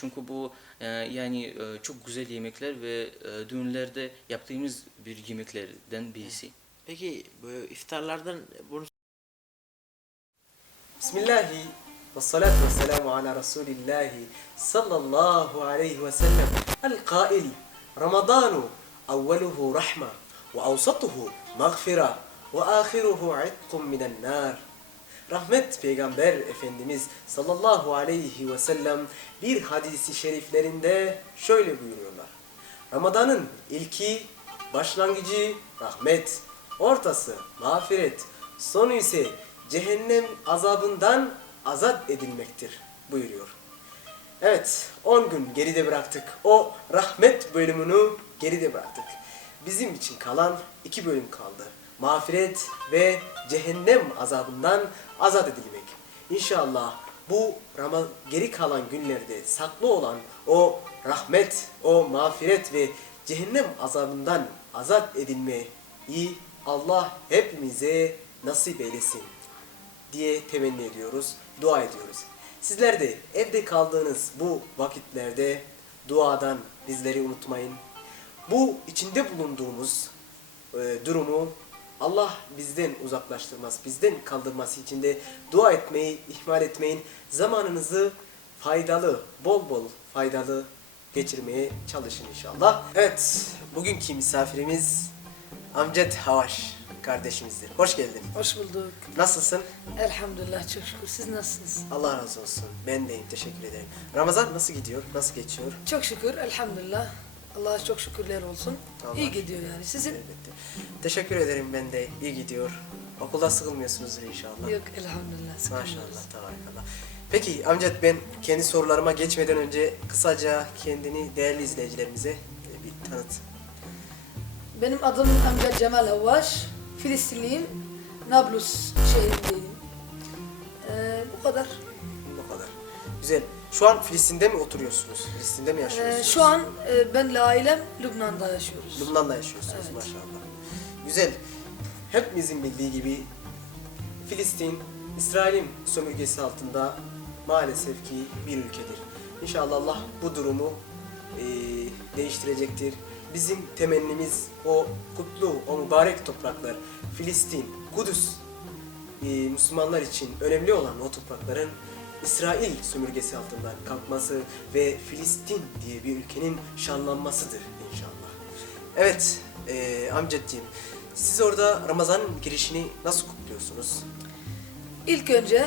Çünkü bu e, yani e, çok güzel yemekler ve e, düğünlerde yaptığımız bir yemeklerden birisi. Peki bu iftarlardan bunu Bismillahi ve salatu ve selamu ala Resulillahi sallallahu aleyhi ve sellem. El kail Ramadanu evveluhu rahma ve avsatuhu mağfira ve ahiruhu itkun minen nar. Rahmet Peygamber Efendimiz sallallahu aleyhi ve sellem bir hadisi şeriflerinde şöyle buyuruyorlar. Ramazanın ilki, başlangıcı rahmet, ortası mağfiret, sonu ise cehennem azabından azat edilmektir buyuruyor. Evet, 10 gün geride bıraktık. O rahmet bölümünü geride bıraktık. Bizim için kalan iki bölüm kaldı. Mağfiret ve cehennem azabından azat edilmek. İnşallah bu Rama geri kalan günlerde saklı olan o rahmet, o mağfiret ve cehennem azabından azat edilmeyi Allah hepimize nasip eylesin diye temenni ediyoruz, dua ediyoruz. Sizler de evde kaldığınız bu vakitlerde duadan bizleri unutmayın. Bu içinde bulunduğumuz e, durumu Allah bizden uzaklaştırmaz, bizden kaldırması için de dua etmeyi ihmal etmeyin. Zamanınızı faydalı, bol bol faydalı geçirmeye çalışın inşallah. Evet, bugünkü misafirimiz Amcet Havaş kardeşimizdir. Hoş geldin. Hoş bulduk. Nasılsın? Elhamdülillah çok şükür. Siz nasılsınız? Allah razı olsun. Ben deyim. Teşekkür ederim. Ramazan nasıl gidiyor? Nasıl geçiyor? Çok şükür elhamdülillah. Allah'a çok şükürler olsun. Allah İyi şükür. gidiyor yani. Sizin? Elbette. Teşekkür ederim ben de. İyi gidiyor. Okulda sıkılmıyorsunuzdur inşallah. Yok elhamdülillah. sıkılmıyoruz. Maşallah. Tabarakallah. Peki amcat ben kendi sorularıma geçmeden önce kısaca kendini değerli izleyicilerimize e, bir tanıt. Benim adım amca Cemal Havvaş. Filistinliyim. Nablus şehrindeyim. Ee, bu kadar. Bu kadar. Güzel. Şu an Filistin'de mi oturuyorsunuz? Filistin'de mi Ee, yaşıyorsunuz? şu an e, benle ailem Lübnan'da yaşıyoruz. Lübnan'da yaşıyorsunuz Evet. maşallah. Güzel. Hepimizin bildiği gibi Filistin, İsrail'in sömürgesi altında maalesef ki bir ülkedir. İnşallah Allah bu durumu eee, değiştirecektir. Bizim temennimiz o kutlu, o mübarek topraklar, Filistin, Kudüs, eee, Müslümanlar için önemli olan o toprakların İsrail sömürgesi altından kalkması ve Filistin diye bir ülkenin şanlanmasıdır inşallah. Evet eee amcacığım, siz orada Ramazan girişini nasıl kutluyorsunuz? İlk önce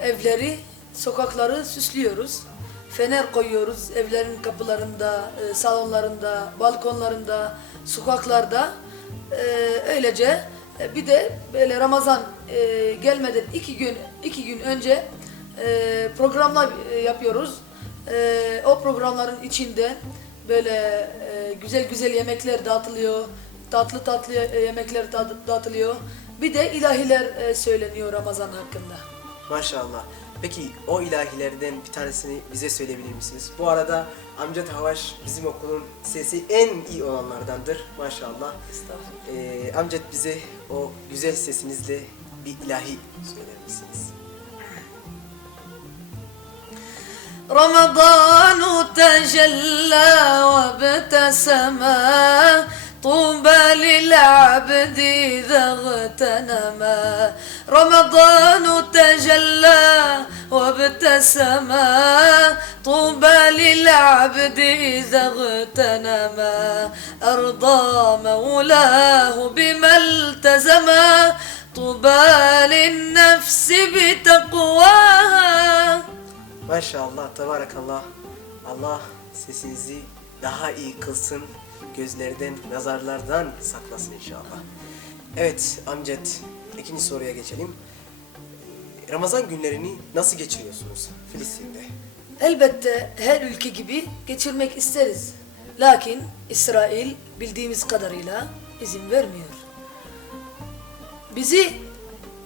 evleri, sokakları süslüyoruz. Fener koyuyoruz evlerin kapılarında, e, salonlarında, balkonlarında, sokaklarda. E, Öylece e, bir de böyle Ramazan e, gelmeden iki gün iki gün önce e, programlar yapıyoruz. E, O programların içinde böyle e, güzel güzel yemekler dağıtılıyor, tatlı tatlı e, yemekler da- dağıtılıyor. Bir de ilahiler e, söyleniyor Ramazan hakkında. Maşallah. Peki o ilahilerden bir tanesini bize söyleyebilir misiniz? Bu arada amca Havaş bizim okulun sesi en iyi olanlardandır maşallah. Estağfurullah. Ee, amcat bize o güzel sesinizle bir ilahi söyler misiniz? رمضان تجلى وابتسما طوبى للعبد إذا اغتنما رمضان تجلى وابتسما طوبى للعبد إذا اغتنما أرضى مولاه بما التزما طوبى للنفس بتقواها Maşallah, tabarakallah. Allah sesinizi daha iyi kılsın, gözlerden, nazarlardan saklasın inşallah. Evet amcat, ikinci soruya geçelim. Ramazan günlerini nasıl geçiriyorsunuz Filistin'de? Elbette her ülke gibi geçirmek isteriz. Lakin İsrail bildiğimiz kadarıyla izin vermiyor. Bizi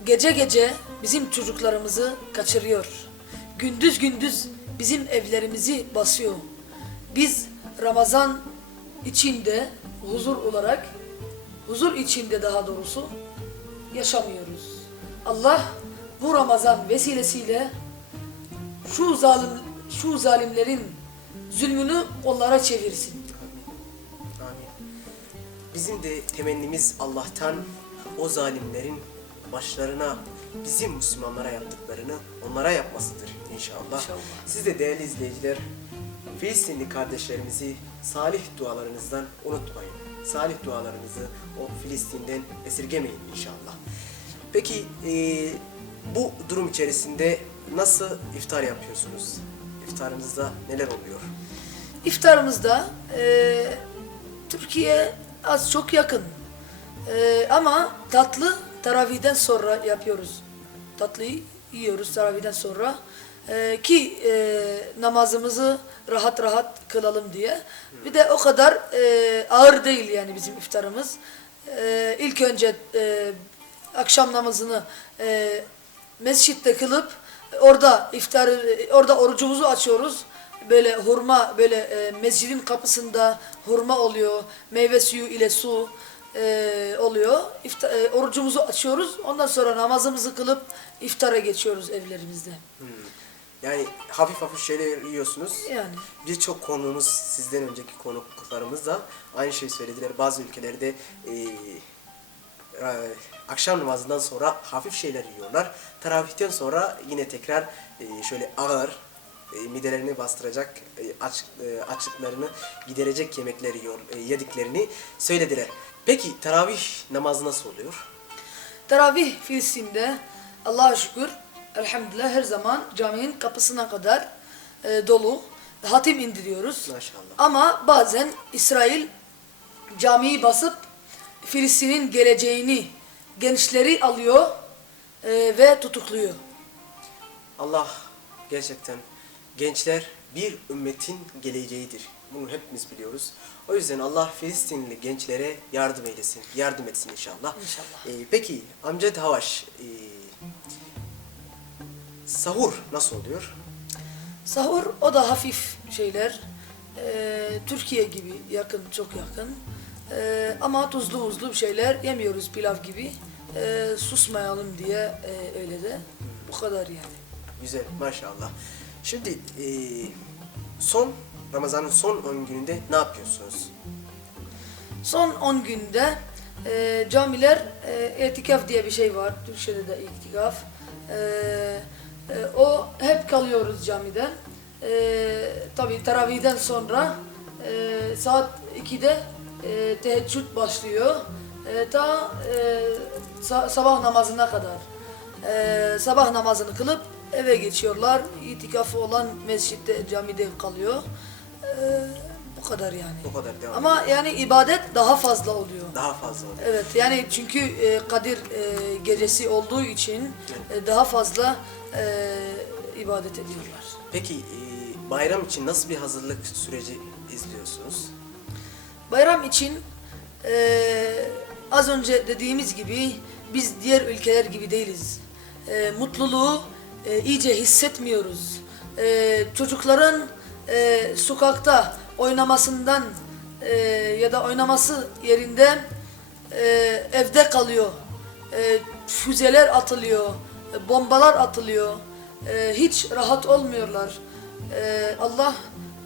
gece gece bizim çocuklarımızı kaçırıyor. Gündüz gündüz bizim evlerimizi basıyor. Biz Ramazan içinde huzur olarak, huzur içinde daha doğrusu yaşamıyoruz. Allah bu Ramazan vesilesiyle şu zalim şu zalimlerin zulmünü onlara çevirsin. Amin. Bizim de temennimiz Allah'tan o zalimlerin başlarına bizim Müslümanlara yaptıklarını onlara yapmasıdır inşallah. İnşallah. Siz de değerli izleyiciler Filistinli kardeşlerimizi salih dualarınızdan unutmayın. Salih dualarınızı o Filistin'den esirgemeyin inşallah. Peki e, bu durum içerisinde nasıl iftar yapıyorsunuz? İftarınızda neler oluyor? İftarımızda e, Türkiye az çok yakın. E, ama tatlı taravihden sonra yapıyoruz. Tatlıyı yiyoruz taravihden sonra. E, ki e, namazımızı rahat rahat kılalım diye. Bir de o kadar e, ağır değil yani bizim iftarımız. E, ilk önce e, akşam namazını e, mescitte kılıp orada iftar orada orucumuzu açıyoruz. Böyle hurma böyle e, mescidin kapısında hurma oluyor. Meyve suyu ile su e, oluyor. İfta, e, orucumuzu açıyoruz. Ondan sonra namazımızı kılıp iftara geçiyoruz evlerimizde. Yani hafif hafif şeyler yiyorsunuz. Yani Birçok konuğumuz sizden önceki konuklarımız da aynı şeyi söylediler. Bazı ülkelerde e, e, akşam namazından sonra hafif şeyler yiyorlar. Teravihten sonra yine tekrar e, şöyle ağır e, midelerini bastıracak e, aç, e, açlıklarını giderecek yemekleri e, yediklerini söylediler. Peki teravih namazı nasıl oluyor? Teravih Filistin'de Allah'a şükür elhamdülillah her zaman caminin kapısına kadar e, dolu. Hatim indiriyoruz. Maşallah. Ama bazen İsrail camiyi basıp Filistin'in geleceğini gençleri alıyor e, ve tutukluyor. Allah gerçekten gençler bir ümmetin geleceğidir. Bunu hepimiz biliyoruz. O yüzden Allah Filistinli gençlere yardım eylesin. Yardım etsin inşallah. İnşallah. Ee, peki Amcad Havaş ee, sahur nasıl oluyor? Sahur o da hafif şeyler. E, Türkiye gibi yakın, çok yakın. E, ama tuzlu muzlu bir şeyler yemiyoruz pilav gibi. E, susmayalım diye e, öyle de. Bu kadar yani. Güzel maşallah. Şimdi ee, son Ramazan'ın son 10 gününde ne yapıyorsunuz? Son 10 günde e, camiler e, itikaf diye bir şey var. Türkçe'de de itikaf. E, e, o hep kalıyoruz camide. E, Tabi teravihden sonra e, saat 2'de e, teheccüd başlıyor. E, ta e, sa- sabah namazına kadar. E, sabah namazını kılıp eve geçiyorlar. İtikafı olan mescitte, camide kalıyor. E, bu kadar yani. Bu kadar devam Ama yani ibadet daha fazla oluyor. Daha fazla oluyor. Evet yani çünkü e, Kadir e, gecesi olduğu için e, daha fazla e, ibadet ediyorlar. Peki ee, bayram için nasıl bir hazırlık süreci izliyorsunuz? Bayram için e, az önce dediğimiz gibi biz diğer ülkeler gibi değiliz. E, mutluluğu e, iyice hissetmiyoruz. E, çocukların e, sokakta oynamasından e, ya da oynaması yerinde e, evde kalıyor. E, füzeler atılıyor, e, bombalar atılıyor. E, hiç rahat olmuyorlar. E, Allah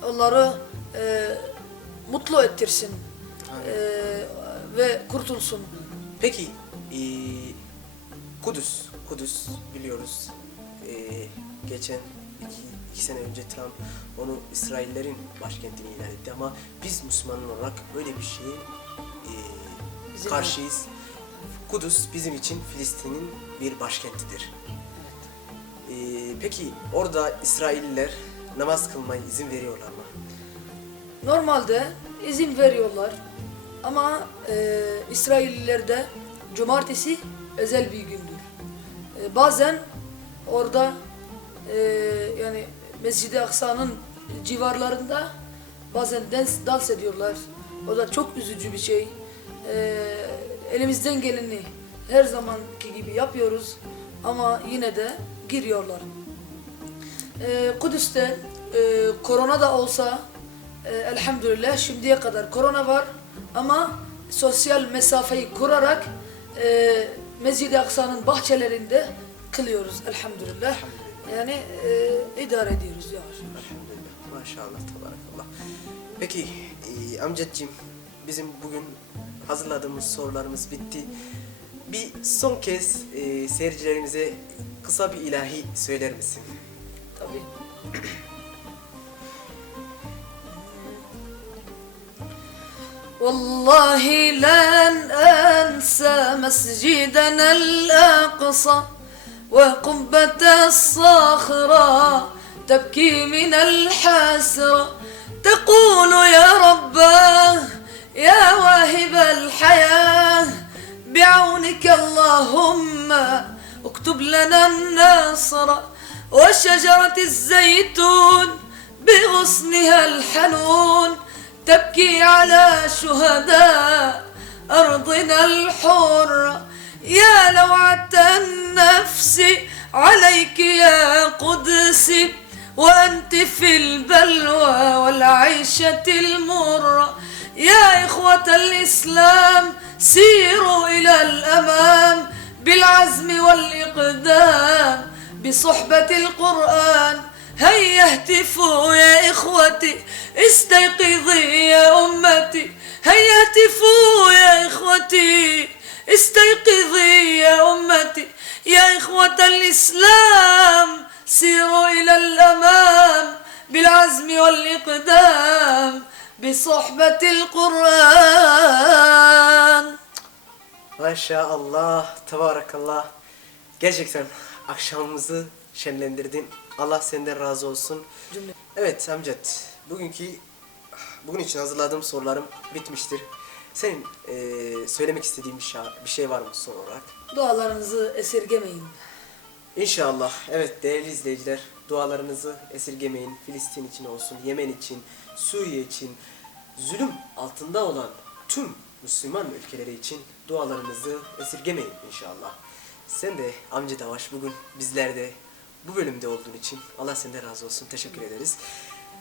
onları e, mutlu ettirsin e, ve kurtulsun. Peki ee, Kudüs, Kudüs biliyoruz. Ee, geçen iki, iki sene önce Trump onu İsraillerin başkentini ilan etti ama biz Müslüman olarak böyle bir şeye Bizim karşıyız. Kudüs bizim için Filistin'in bir başkentidir. Ee, peki orada İsrailliler namaz kılmaya izin veriyorlar mı? Normalde izin veriyorlar ama e, İsraillilerde cumartesi özel bir gündür. E, bazen orada e, yani Mescid-i Aksa'nın civarlarında bazen dans, dans ediyorlar. O da çok üzücü bir şey. E, elimizden geleni her zamanki gibi yapıyoruz ama yine de giriyorlar. Ee, Kudüs'te e, korona da olsa e, elhamdülillah şimdiye kadar korona var ama sosyal mesafeyi kurarak e, Mescid-i Aksa'nın bahçelerinde kılıyoruz elhamdülillah. Yani e, idare ediyoruz yavaş yavaş. Elhamdülillah. Maşallah. Tabarakallah. Peki e, amcacığım bizim bugün hazırladığımız sorularımız bitti. Bir son kez e, seyircilerimize kısa bir ilahi söyler misin? Tabii. والله لن أنسى مسجدنا الأقصى وقبة الصخرة تبكي من الحسرة. تقول يا رباه يا واهب الحياة بعونك اللهم اكتب لنا النصر وشجرة الزيتون بغصنها الحنون. تبكي على شهداء أرضنا الحرة. يا لوعة النفس عليك يا قدسي وأنت في البلوى والعيشة المرة يا إخوة الإسلام سيروا إلى الأمام بالعزم والإقدام بصحبة القرآن. هيا اهتفوا يا إخوتي استيقظي يا أمتي. هيا اهتفوا يا إخوتي. استيقظي يا أمتي يا إخوة الإسلام سيروا إلى الأمام بالعزم والإقدام بصحبة القرآن Maşallah, tabarakallah. Gerçekten akşamımızı şenlendirdin. Allah senden razı olsun. Cümle. Evet amcat, bugünkü bugün için hazırladığım sorularım bitmiştir. Senin eee, söylemek istediğin bir şey, bir şey var mı son olarak? Dualarınızı esirgemeyin. İnşallah. Evet değerli izleyiciler, dualarınızı esirgemeyin. Filistin için olsun, Yemen için, Suriye için, zulüm altında olan tüm Müslüman ülkeleri için dualarınızı esirgemeyin inşallah. Sen de amca Davaş bugün bizlerde bu bölümde olduğun için Allah senden razı olsun. Teşekkür ederiz.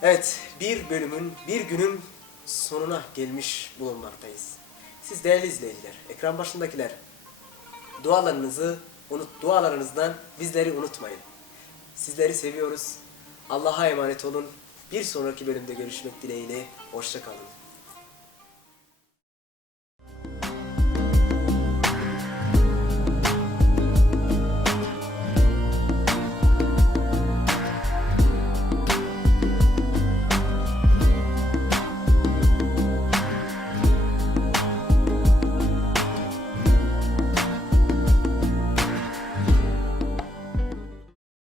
Evet, bir bölümün, bir günün sonuna gelmiş bulunmaktayız. Siz değerli izleyiciler, ekran başındakiler, dualarınızı unut dualarınızdan bizleri unutmayın. Sizleri seviyoruz. Allah'a emanet olun. Bir sonraki bölümde görüşmek dileğiyle. Hoşça kalın.